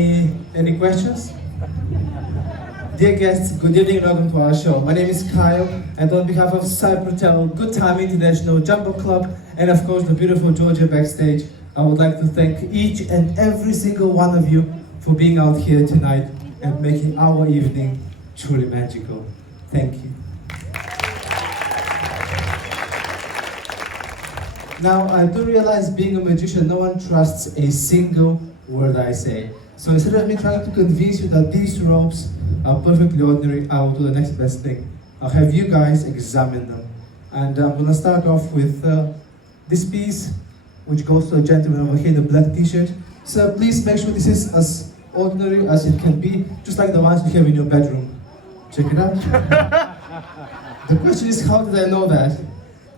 Any questions? Dear guests, good evening and welcome to our show. My name is Kyle, and on behalf of Cyprotel, Good Time International, Jumbo Club, and of course the beautiful Georgia backstage, I would like to thank each and every single one of you for being out here tonight and making our evening truly magical. Thank you. Now, I do realize being a magician, no one trusts a single word I say. So instead of me trying to convince you that these ropes are perfectly ordinary, I will do the next best thing. I'll have you guys examine them. And I'm gonna start off with this piece, which goes to a gentleman over here in the black t-shirt. Sir, please make sure this is as ordinary as it can be, just like the ones you have in your bedroom. Check it out. The question is, how did I know that?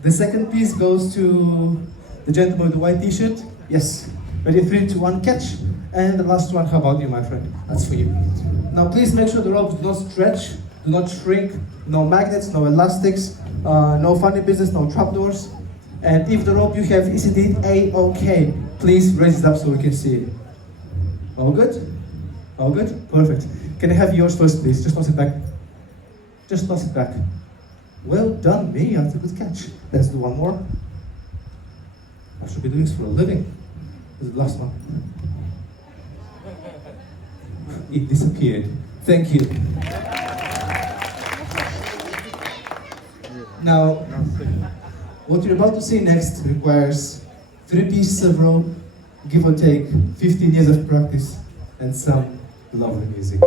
The second piece goes to the gentleman with the white t-shirt. Yes. Ready, 3, 2, 1, catch. And the last one, how about you, my friend? That's for you. Now, please make sure the ropes do not stretch, do not shrink, no magnets, no elastics, no funny business, no trapdoors. And if the rope you have is indeed A-OK, please raise it up so we can see it. All good? All good? Perfect. Can I have yours first, please? Just toss it back. Just toss it back. Well done, me. That's a good catch. Let's do one more. I should be doing this for a living. This is the last one. It disappeared. Thank you. Now, what you're about to see next requires 3 pieces of rope, give or take 15 years of practice, and some lovely music.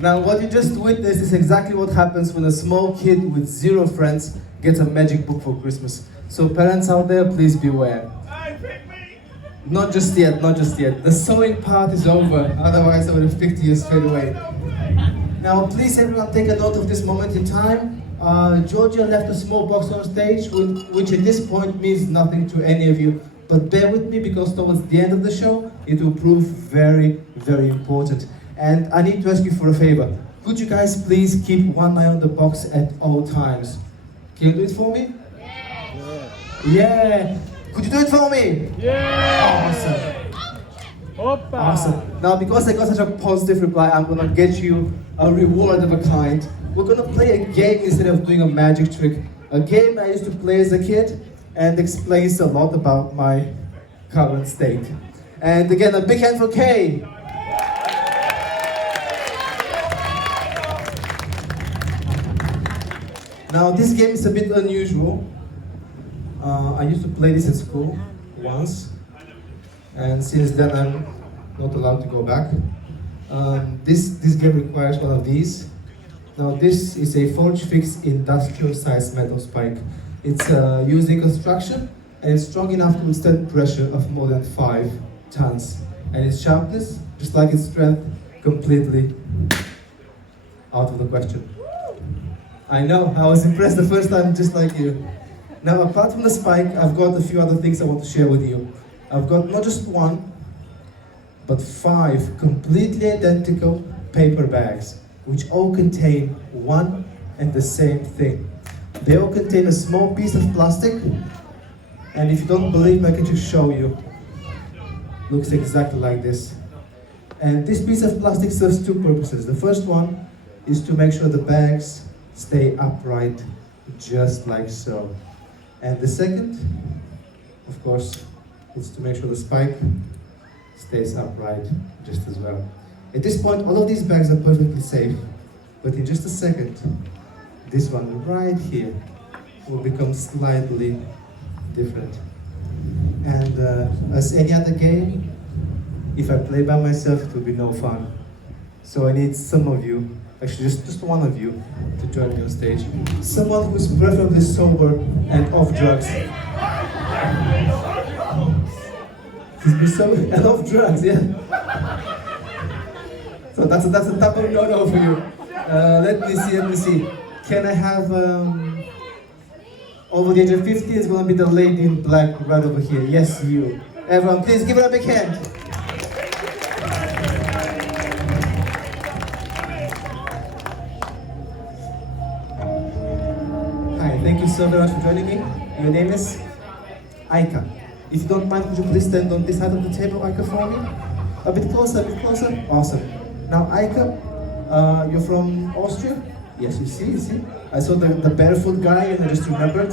Now, what you just witnessed is exactly what happens when a small kid with 0 friends gets a magic book for Christmas. So parents out there, please beware. Not just yet, not just yet. The sewing part is over, otherwise I would have picked you straight away. Now, please everyone take a note of this moment in time. Georgia left a small box on stage, which at this point means nothing to any of you. But bear with me, because towards the end of the show, it will prove very, very important. And I need to ask you for a favor. Could you guys please keep one eye on the box at all times? Can you do it for me? Yeah. Could you do it for me? Yeah! Awesome. Opa! Awesome. Now, because I got such a positive reply, I'm gonna get you a reward of a kind. We're gonna play a game instead of doing a magic trick. A game I used to play as a kid and explains a lot about my current state. And again, a big hand for Kay. Now, this game is a bit unusual. I used to play this at school once, and since then I'm not allowed to go back. This game requires one of these. Now, this is a forge fix industrial size metal spike. It's used in construction, and it's strong enough to withstand pressure of more than 5 tons. And its sharpness, just like its strength, completely out of the question. I know, I was impressed the first time, just like you. Now, apart from the spike, I've got a few other things I want to share with you. I've got not just 1, but 5 completely identical paper bags, which all contain one and the same thing. They all contain a small piece of plastic, and if you don't believe me, I can just show you. Looks exactly like this. And this piece of plastic serves 2 purposes. The first one is to make sure the bags stay upright, just like so. And the second, of course, is to make sure the spike stays upright just as well. At this point, all of these bags are perfectly safe, but in just a second, this one right here will become slightly different. And as any other game, if I play by myself, it will be no fun. So I need some of you, actually just one of you, to join me on stage. Someone who's preferably sober and off drugs. He's been sober and off drugs, yeah. So that's a double no-no for you. Let me see. Can I have, over the age of 50 is gonna be the lady in black right over here. Yes, you. Everyone, please give it a big hand. Thank you so very much for joining me. Your name is Aika. If you don't mind, would you please stand on this side of the table, Aika, for me? A bit closer, a bit closer. Awesome. Now, Aika, you're from Austria? Yes, you see. I saw the barefoot guy and I just remembered.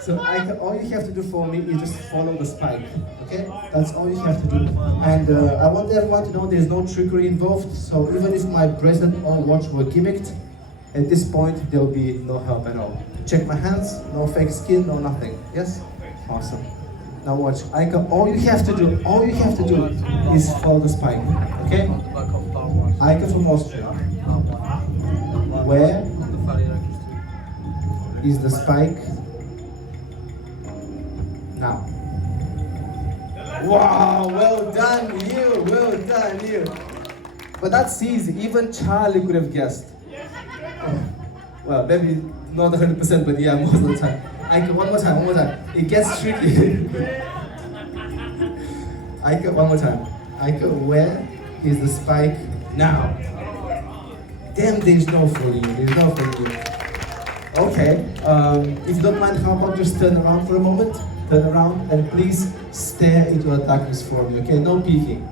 So, Aika, all you have to do for me is just follow the spike, okay? That's all you have to do. And I want everyone to know there's no trickery involved, so even if my bracelet or watch were gimmicked, at this point, there will be no help at all. Check my hands, no fake skin, no nothing. Yes? Awesome. Now watch, Aika, all you have to do is follow the spike, okay? Aika from Austria. Where is the spike now? Wow, well done you. But that's easy, even Charlie could have guessed. Well, maybe not 100%, but yeah, most of the time. Aika, one more time. It gets tricky. Aika, one more time. Aika, where is the spike now? Damn, there's no fooling you. Okay, if you don't mind, how about just turn around for a moment? Turn around and please stare into the darkness for me, okay? No peeking.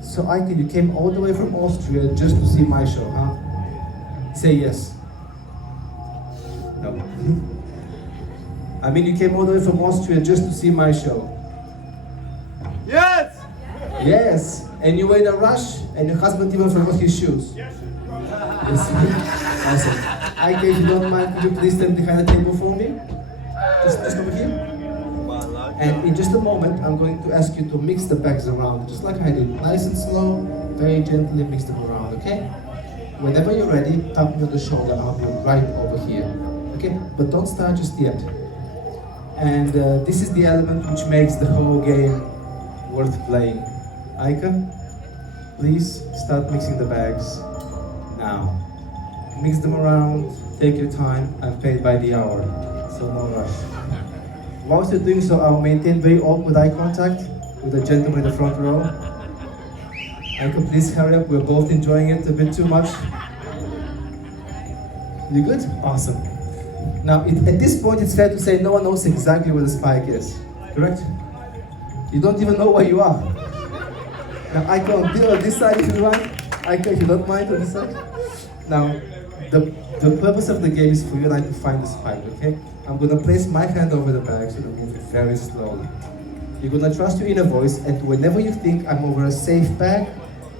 So Aika, you came all the way from Austria just to see my show, huh? Say yes. No. I mean, you came all the way from Austria just to see my show. Yes! Yes. And you were in a rush, and your husband even forgot his shoes. Yes. Awesome. Aika, if you don't mind, could you please stand behind the table for me? Just over here. And in just a moment, I'm going to ask you to mix the bags around, just like I did. Nice and slow, very gently mix them around, okay? Whenever you're ready, tap me on the shoulder, I'll be right over here. Okay? But don't start just yet. And this is the element which makes the whole game worth playing. Aika, please start mixing the bags now. Mix them around, take your time, I'm paid by the hour, so no rush. Whilst you're doing so, I'll maintain very awkward eye contact with the gentleman in the front row. Aika, please hurry up, we're both enjoying it a bit too much. You good? Awesome. Now, at this point, it's fair to say no one knows exactly where the spike is, correct? You don't even know where you are. Now, Aika, on this side if you want. Aika, if you don't mind, on this side. Now, the purpose of the game is for you and I to find the spike, okay? I'm gonna place my hand over the bag so that move it very slowly. You're gonna trust your inner voice, and whenever you think I'm over a safe bag,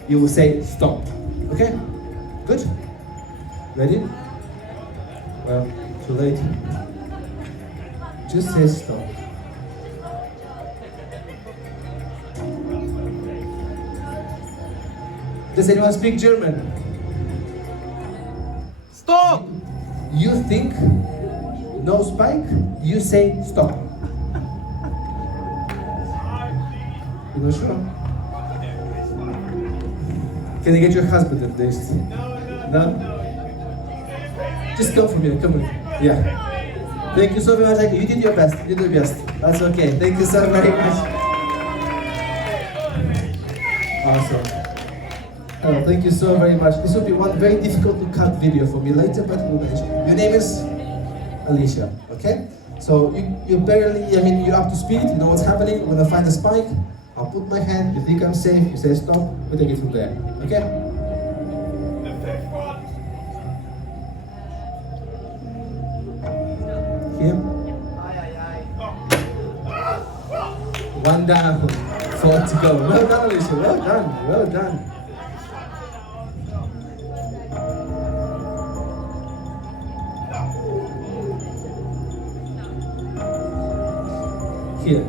you will say stop. Okay? Good? Ready? Well, too late. Just say stop. Does anyone speak German? Stop! You think no spike, you say stop. You not sure? Can you get your husband at least? No? Just go from here, come on. Yeah. Thank you so very much. You did your best. You did your best. That's okay. Thank you so very much. Awesome. Oh, thank you so very much. This will be one very difficult to cut video for me later, but we'll manage. Your name is Alicia, okay? So you're barely, you're up to speed, you know what's happening. When I find a spike, I'll put my hand, you think I'm safe, you say stop, we take it from there, okay? Here. One down, 4 to go. Well done, Alicia, well done, well done. Here.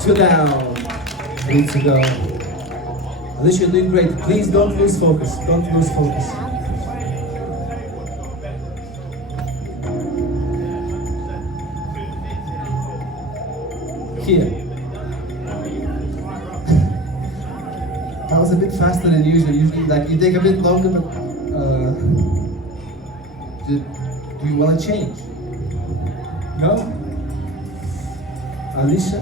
2 down, 3 to go. Alicia, you're doing great. Please don't lose focus. Don't lose focus. Here. That was a bit faster than usual. Usually, you take a bit longer, but do you want to change? No? Alicia?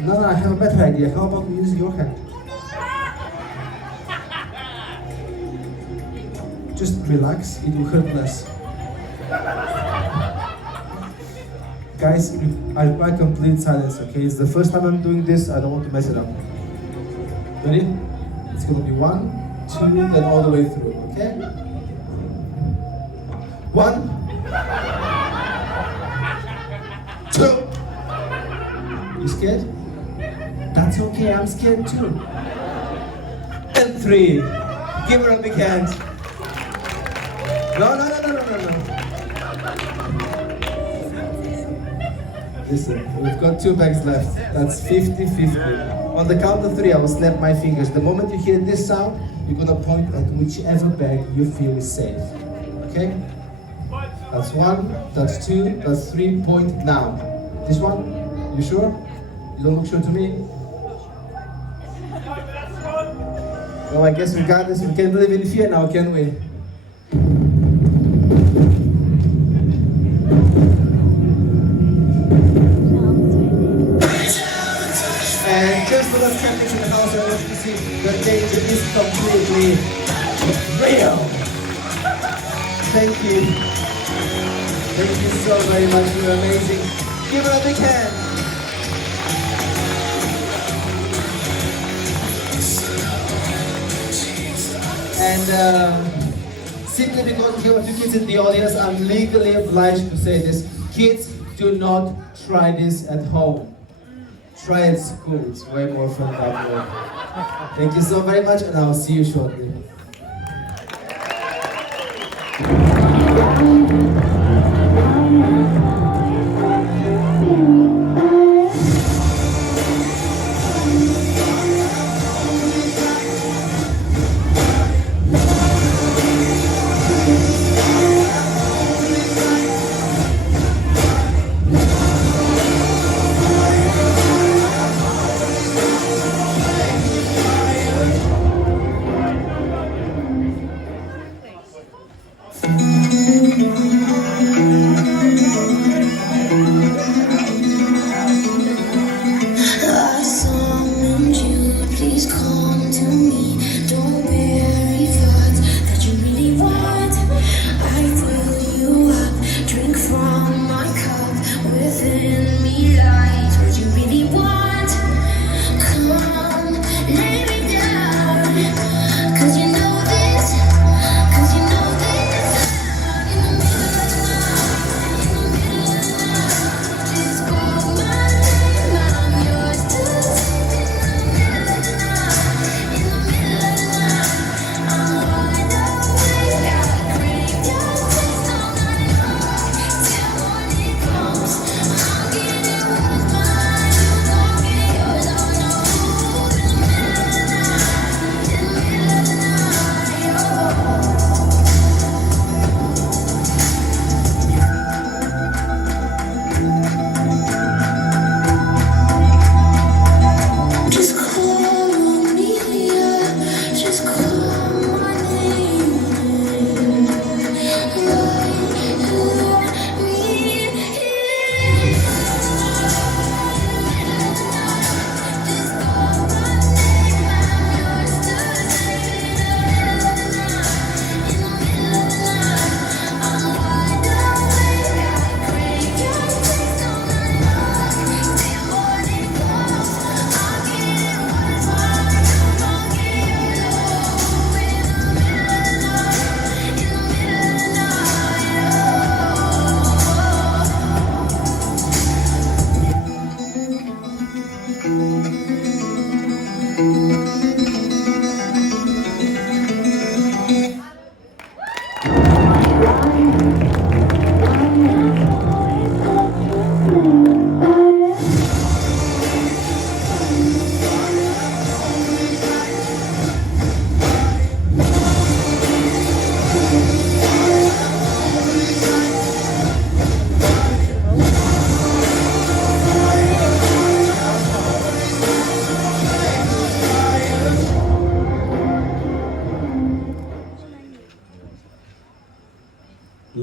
No, I have a better idea. How about we use your hand? Just relax, it will hurt less. Guys, I require complete silence, okay? It's the first time I'm doing this, I don't want to mess it up. Ready? It's gonna be 1, 2, then all the way through, okay? 1, 2. You scared? That's okay, I'm scared too. And 3. Give her a big hand. No. Listen, we've got 2 bags left. That's 50-50. On the count of 3, I will snap my fingers. The moment you hear this sound, you're gonna point at whichever bag you feel is safe. Okay? That's 1, that's 2, that's 3, point now. This one? You sure? You don't look sure to me? Well, I guess regardless, we can't live in fear now, can we? And just for the skeptics in the house, I want you to see the danger is completely real. Thank you. Thank you so very much. You're amazing. Give her a big hand. And simply because we have a few kids in the audience, I'm legally obliged to say this. Kids, do not try this at home. Try at school, it's way more fun that way. Thank you so very much, and I'll see you shortly.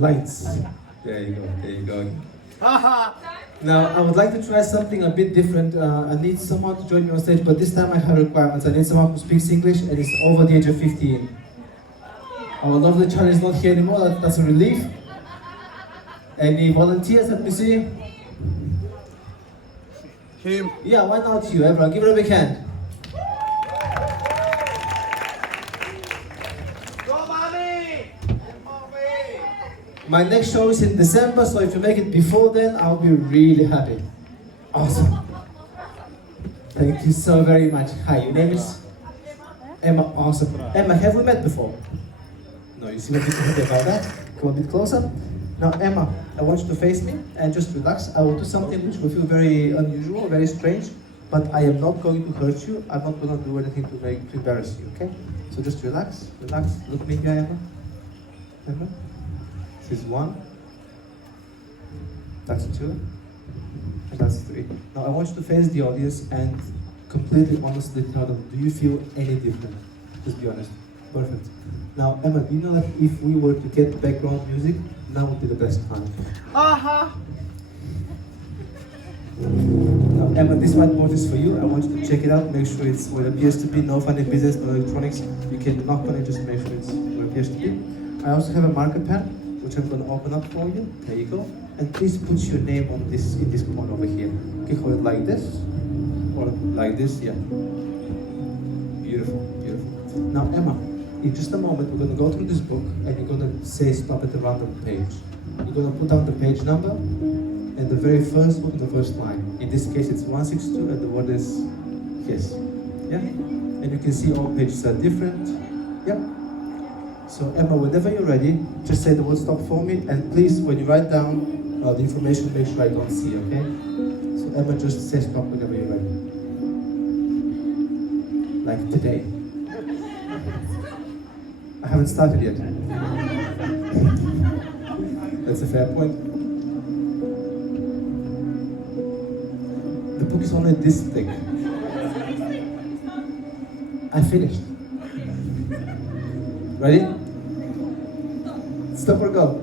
lights. There you go, there you go. Haha. Now, I would like to try something a bit different. I need someone to join me on stage, but this time I have requirements. I need someone who speaks English and is over the age of 15. Our lovely Charlie is not here anymore, that's a relief. Any volunteers, let me see? Him. Yeah, why not you, everyone? Give it a big hand. Go, mommy. Mommy. My next show is in December, so if you make it before then, I'll be really happy. Awesome. Thank you so very much. Hi, your name is? Emma. Awesome. Emma, have we met before? No, you seem a bit happy about that. Come a bit closer. Now, Emma, I want you to face me and just relax. I will do something which will feel very unusual, very strange, but I am not going to hurt you. I'm not going to do anything to embarrass you, okay? So just relax, relax. Look at me here, Emma. Emma. This is 1. That's 2. And that's 3. Now, I want you to face the audience and completely honestly tell them, do you feel any different? Just be honest. Perfect. Now, Emma, do you know that if we were to get background music, now would be the best time? Haha. Now, Emma, this whiteboard is for you. I want you to check it out. Make sure it's what it appears to be. No funny business, no electronics. You can knock on it, just make sure it's what it appears to be. I also have a marker pen, which I'm going to open up for you. There you go. And please put your name on this in this corner over here. Okay, hold it like this, or like this. Yeah. Beautiful, beautiful. Now, Emma. In just a moment, we're going to go through this book and you're going to say stop at the random page. You're going to put down the page number and the very first book, the first line. In this case, it's 162 and the word is yes. Yeah? And you can see all pages are different. Yeah? So Emma, whenever you're ready, just say the word stop for me, and please, when you write down the information, make sure I don't see, okay? So Emma, just say stop whenever you're ready. Like today. I haven't started yet. That's a fair point. The book is only this thick. I finished. Ready? Stop or go?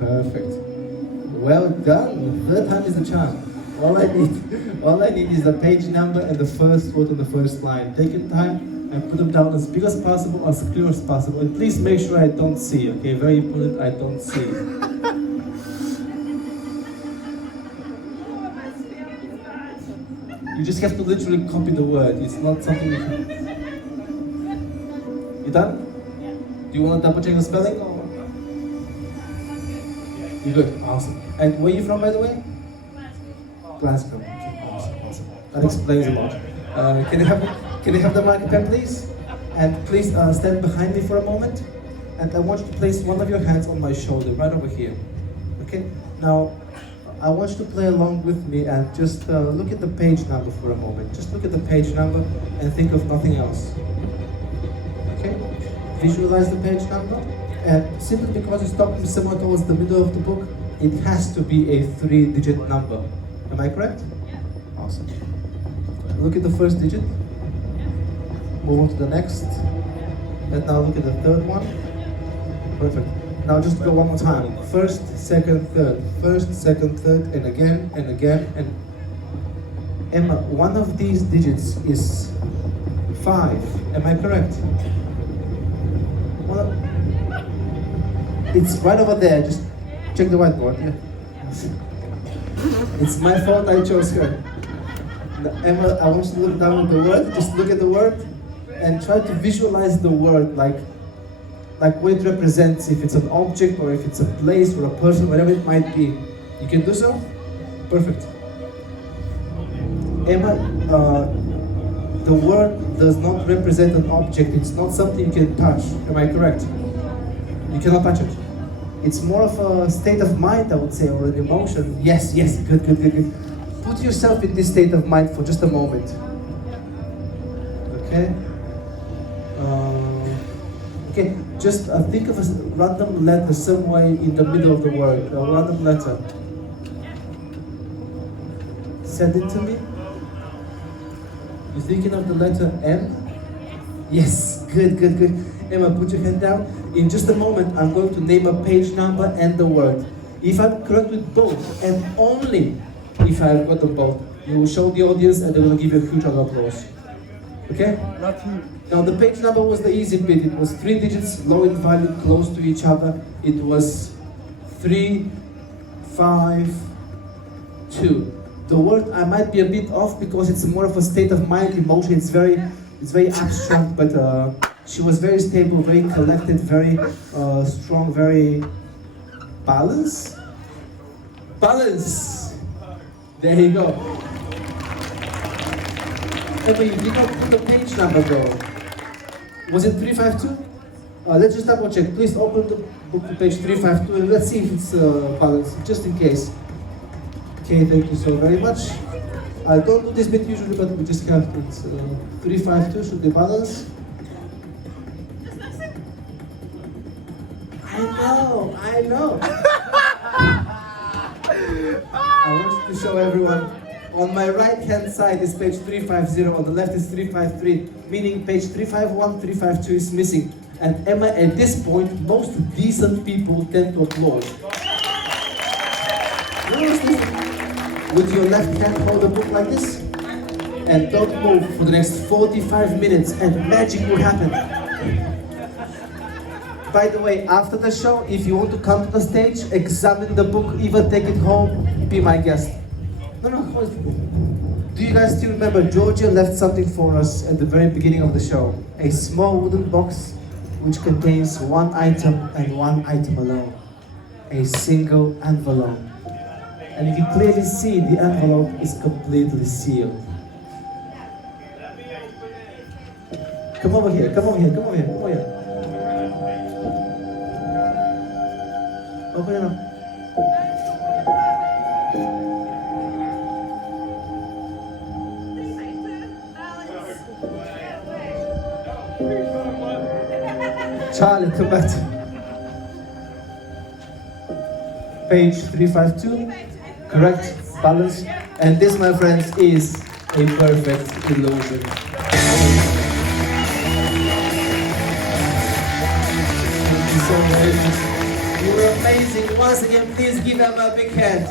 Perfect. Well done. Third time is the charm. All I need is the page number and the first word on the first line. Take your time and put them down as big as possible, as clear as possible. And please make sure I don't see, okay? Very important, I don't see. You just have to literally copy the word. It's not something you can... You done? Yeah. Do you want to double check the spelling? Or... You're good, awesome. And where are you from, by the way? Glasgow. Okay, awesome. That explains a lot. Can you have the marker pen, please? And please stand behind me for a moment. And I want you to place one of your hands on my shoulder, right over here. Okay? Now, I want you to play along with me and just look at the page number for a moment. Just look at the page number and think of nothing else. Okay? Visualize the page number. And simply because it's talking somewhere towards the middle of the book, it has to be a 3-digit number. Am I correct? Yeah. Awesome. Look at the first digit. Move on to the next. And now look at the third one. Perfect. Now just go one more time. First, second, third. First, second, third, and again, and again, and... Emma, one of these digits is 5. Am I correct? Well, it's right over there. Just check the whiteboard. Yeah. It's my fault I chose her. Now, Emma, I want you to look down at the word. Just look at the word and try to visualize the word like what it represents, if it's an object or if it's a place or a person, whatever it might be. You can do so? Perfect. Emma, the word does not represent an object. It's not something you can touch. Am I correct? You cannot touch it. It's more of a state of mind, I would say, or an emotion. Yes, good. Put yourself in this state of mind for just a moment. Okay? Okay, just think of a random letter somewhere in the middle of the word, a random letter. Send it to me. You're thinking of the letter M? Yes, good. Emma, put your hand down. In just a moment, I'm going to name a page number and the word. If I'm correct with both, and only if I've got them both, you will show the audience and they're going to give you a huge round of applause. Okay? Not you. Now the page number was the easy bit. It was 3 digits, low in value, close to each other. It was 3, 5, 2. The word I might be a bit off because it's more of a state of mind, emotion. It's very abstract, but she was very stable, very collected, very strong, very balanced. Balance. There you go. Hey, but you did not put the page number though. Was it 352? Let's just double check. Please open the book to page 352 and let's see if it's balanced, just in case. Okay, thank you so very much. I don't do this bit usually, but we just have it. 352 should be balanced. I know. I wanted to show everyone. On my right hand side is page 350, on the left is 353, meaning page 351, 352 is missing. And Emma, at this point, most decent people tend to applaud. With your left hand, hold the book like this. And don't move for the next 45 minutes, and magic will happen. By the way, after the show, if you want to come to the stage, examine the book, even take it home, be my guest. No, do you guys still remember Georgia left something for us at the very beginning of the show? A small wooden box which contains one item and one item alone. A single envelope. And you can clearly see the envelope is completely sealed. Come over here. Open it up. Charlie, come back to page 352. Correct, balance. And this, my friends, is a perfect illusion. Thank you so much. You were amazing. Once again, please give them a big hand.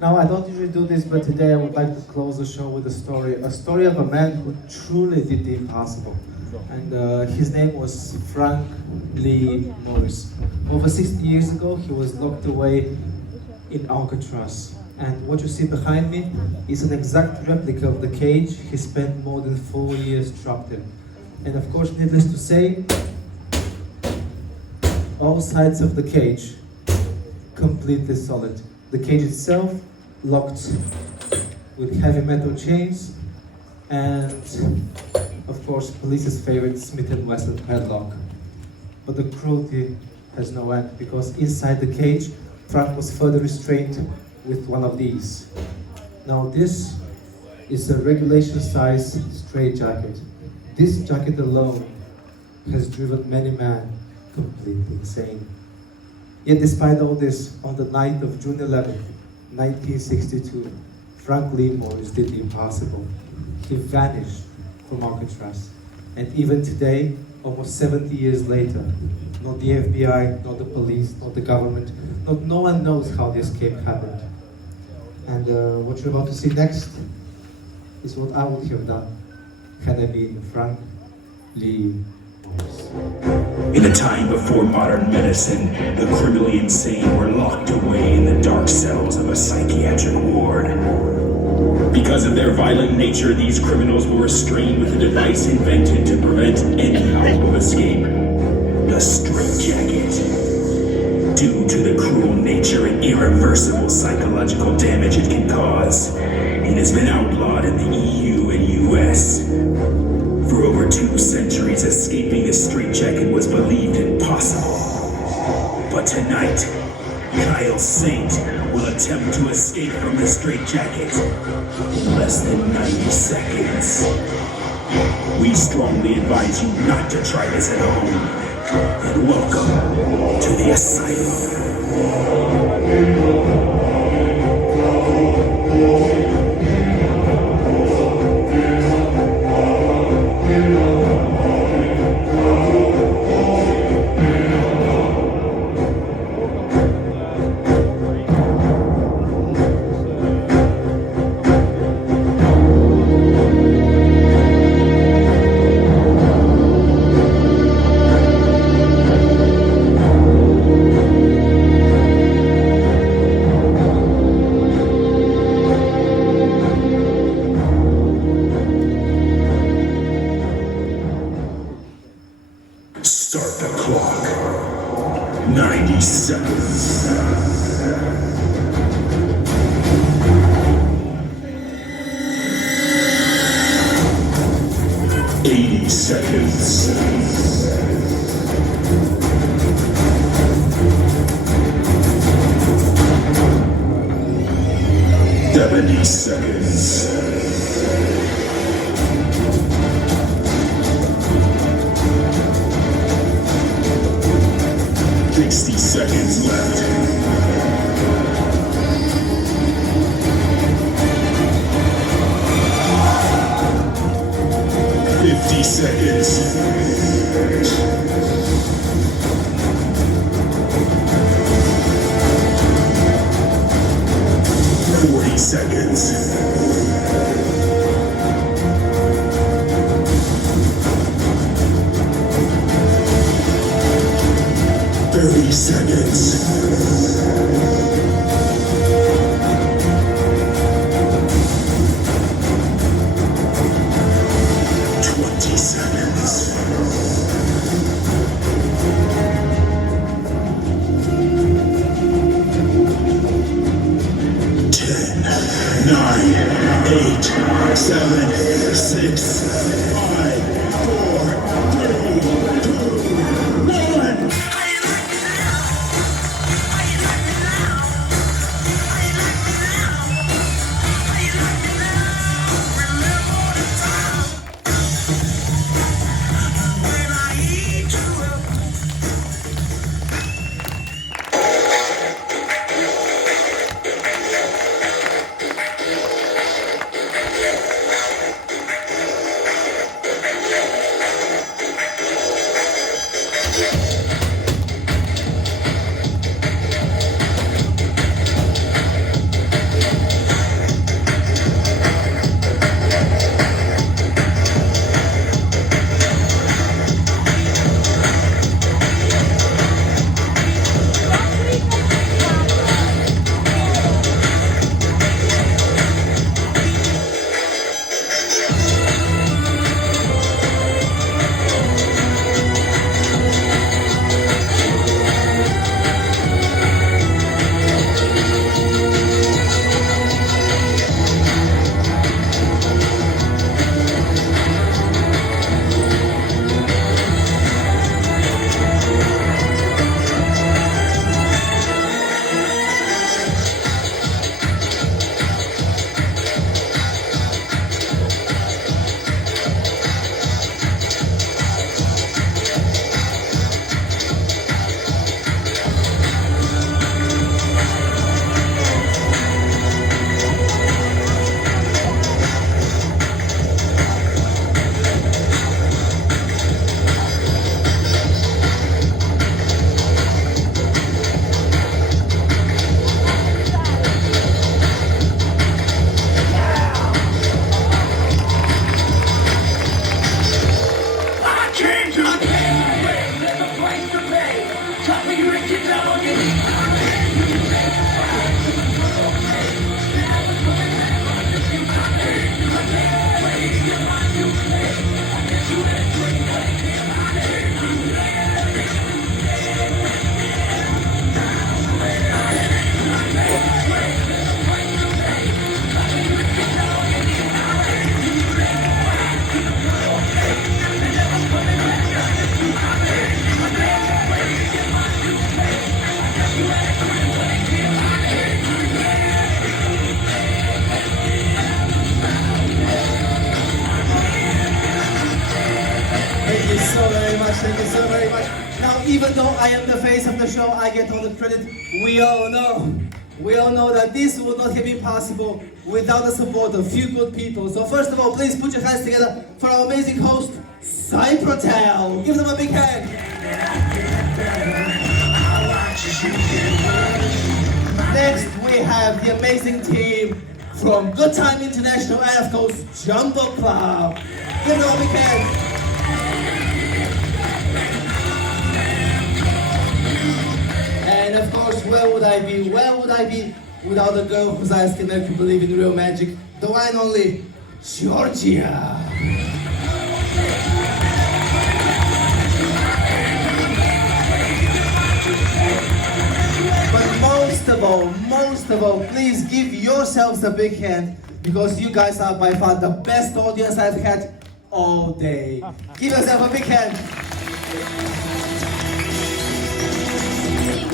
Now, I don't usually do this, but today I would like to close the show with a story of a man who truly did the impossible. And his name was Frank Lee Morris. Over 60 years ago, he was locked away in Alcatraz. And what you see behind me is an exact replica of the cage he spent more than 4 years trapped in. And of course, needless to say, all sides of the cage completely solid. The cage itself locked with heavy metal chains and, of course, police's favorite Smith & Wesson padlock. But the cruelty has no end, because inside the cage, Frank was further restrained with one of these. Now this is a regulation size straitjacket. This jacket alone has driven many men completely insane. Yet despite all this, on the night of June 11, 1962, Frank Lee Morris did the impossible. He vanished from Alcatraz. And even today, almost 70 years later, not the FBI, not the police, not the government, no one knows how the escape happened. And what you're about to see next is what I would have done had I been Frank Lee Morris. In a time before modern medicine, the criminally insane were locked away in the dark cells of a psychiatric ward. Because of their violent nature, these criminals were restrained with a device invented to prevent any hope of escape: the straitjacket. Due to the cruel nature and irreversible psychological damage it can cause, it has been outlawed in the EU and US. For over 2 centuries, escaping the straitjacket was believed impossible. But tonight, Kyle Saint will attempt to escape from the straitjacket in less than 90 seconds. We strongly advise you not to try this at home. And welcome to the asylum. Start the clock. 90 seconds. 80 seconds. 70 seconds. 60 seconds left. 50 seconds. 40 seconds. 30 seconds. 20 seconds. 10, 9, 8, 7, 6, 5, 4, 3, 2, 1. so very much. Thank you so very much. Now, even though I am the face of the show, I get all the credit. We all know that this would not have been possible without the support of few good people. So first of all, please put your hands together for our amazing host, Sai Protel. Give them a big hand. Next, we have the amazing team from Good Time International and of course, Jumbo Club. Give them a big hand. And of course, where would I be? Where would I be without a girl whose eyes can make you believe in real magic? The one and only Georgia. But most of all, please give yourselves a big hand because you guys are by far the best audience I've had all day. Give yourself a big hand.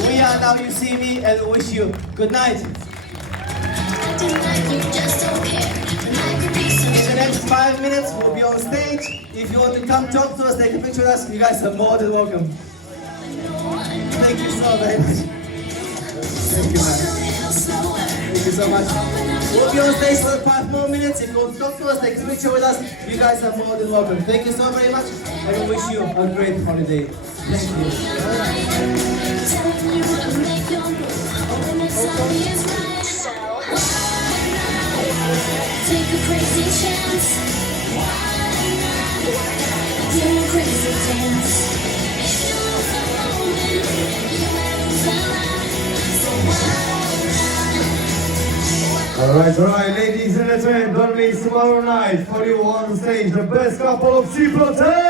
We are Now You See Me and we wish you good night. In the next 5 minutes, we'll be on stage. If you want to come talk to us, take a picture with us, you guys are more than welcome. Thank you so very much. Thank you, man. Thank you so much. We'll be on stage for 5 more minutes. If you want to talk to us, take a picture with us, you guys are more than welcome. Thank you so very much, and we wish you a great holiday. Thank you. Take a crazy chance. Do a crazy dance. If you lose the moment, you might lose a lot. So Alright, ladies and gentlemen, don't miss tomorrow night for you on stage, the best couple of Triple 10!